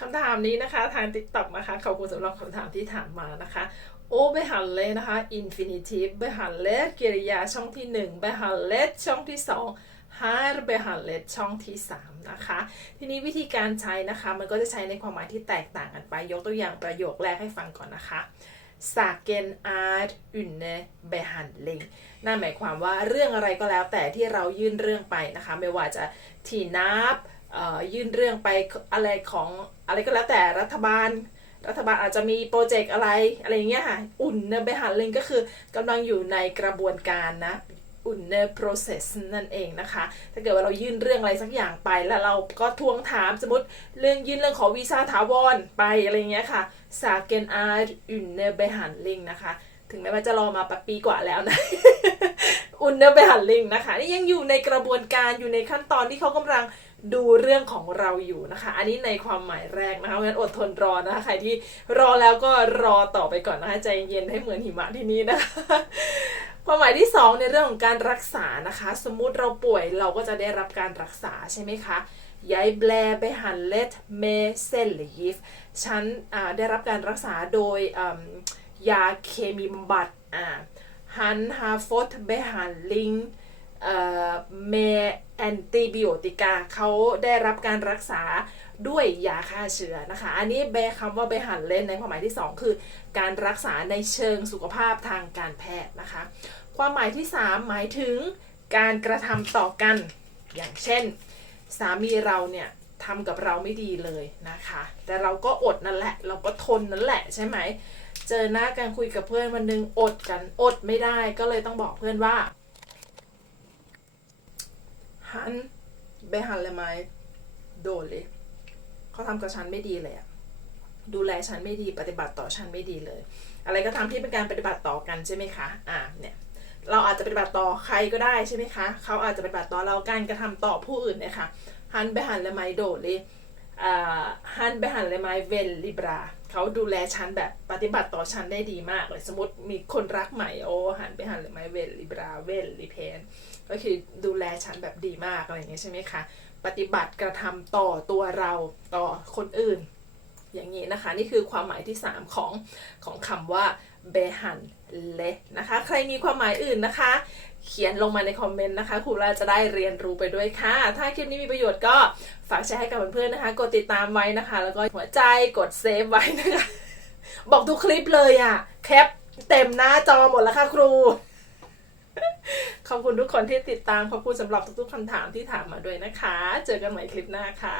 คำถามนี้นะคะ ทาง TikTok นะคะขอบคุณสำหรับคำถามที่ถามมานะคะโอเบหันเลนะคะ infinitive เบหันเลกริยาช่องที่1เบหันเลช่องที่2 har behandlet ช่องที่ 3 นะคะ ทีนี้วิธีการใช้นะคะ มันก็จะใช้ในความหมายที่แตกต่างกันไป ยกตัวอย่างประโยคแรกให้ฟังก่อนนะคะ saken är under behandling นั่นหมายความว่าเรื่องอะไรก็แล้วแต่ที่เรายื่นเรื่องไปนะคะ ไม่ว่าจะทีนับ ยื่นเรื่องไปอะไรของอะไรก็แล้วแต่รัฐบาล รัฐบาลอาจจะมีโปรเจกต์อะไรอะไรอย่างเงี้ยค่ะ อุ่นเนอร์เบหันลิงก็คือกำลังอยู่ในกระบวนการนะอุ่นเนอร์ process นั่นเองนะคะ ถ้าเกิดว่าเรายื่นเรื่องอะไรสักอย่างไป แล้วเราก็ทวงถามสมมติเรื่องยื่นเรื่องขอวีซ่าถาวรไปอะไรเงี้ยค่ะ s a g e n a r อุ่นเนอร์เบหันลิงนะคะ ถึงแม้ว่าจะรอมาปีกว่าแล้วนะอุ่นเนอร์เบหันลิงนะคะ นี่ยังอยู่ในกระบวนการอยู่ในขั้นตอนที่เขากำลัง ดูเรื่องของเราอยู่นะคะ อันนี้ในความหมายแรกนะคะเพราะฉะนั้นอดทนรอนะคะ ใครที่รอแล้วก็รอต่อไปก่อนนะคะ ใจเย็นให้เหมือนหิมะที่นี่นะคะความหมายที่ 2 ในเรื่องของการรักษานะคะ สมมุติเราป่วยเราก็จะได้รับการรักษาใช่ไหมคะยายแบลไปหันเลตเมเซลยิฟฉันได้รับการรักษาโดยยาเคมีบำบัดอ่าฮันฮาฟตเบหันลิง เมแอนติบิโอติกาเขาได้รับการรักษาด้วยยาฆ่าเชื้อนะคะ อันนี้แปลคำว่าไปหันเล่นในความหมายที่ 2 คือ การรักษาในเชิงสุขภาพทางการแพทย์นะคะ ความหมายที่ 3 หมายถึงการกระทำต่อกัน อย่างเช่น สามีเราเนี่ยทำกับเราไม่ดีเลยนะคะ แต่เราก็อดนั่นแหละ เราก็ทนนั่นแหละใช่ไหม เจอหน้ากันคุยกับเพื่อนวันหนึงอดกันอดไม่ได้ก็เลยต้องบอกเพื่อนว่า ฮันไปหันเลยไหมโดนเลยเขาทำกับฉันไม่ดีเลยอะดูแลฉันไม่ดีปฏิบัติต่อฉันไม่ดีเลย อะไรก็ทำที่เป็นการปฏิบัติต่อกันใช่ไหมคะอ่าเนี่ยเราอาจจะปฏิบัติต่อใครก็ได้ใช่ไหมคะเขาอาจจะปฏิบัติต่อเราการกระทำต่อผู้อื่นนี่ยค่ะฮันไปหันเลยไหมโดดเลยอ่าฮันไปหันเลยไหมเวลลิบรา เขาดูแลฉันแบบปฏิบัติต่อฉันได้ดีมากเลย สมมติมีคนรักใหม่โอ้หันไปหันเลยไหมเวลลิบราเวลลิเพนก็คือดูแลฉันแบบดีมากอะไรอย่างเงี้ยใช่ไหมคะปฏิบัติกระทำต่อตัวเราต่อคนอื่น อย่างนี้นะคะ นี่คือความหมายที่ 3 ของของคำว่า เบหันเลนะคะ ใครมีความหมายอื่นนะคะ เขียนลงมาในคอมเมนต์นะคะครูราจะได้เรียนรู้ไปด้วยค่ะ ถ้าคลิปนี้มีประโยชน์ก็ฝากแชร์ให้กับเพื่อนๆนะคะ กดติดตามไว้นะคะ แล้วก็หัวใจกดเซฟไว้นะคะ บอกทุกคลิปเลยอะ แคปเต็มหน้าจอหมดแล้วค่ะครู ขอบคุณทุกคนที่ติดตาม ขอบคุณสำหรับทุกๆคำถามที่ถามมาด้วยนะคะ เจอกันใหม่คลิปหน้าค่ะ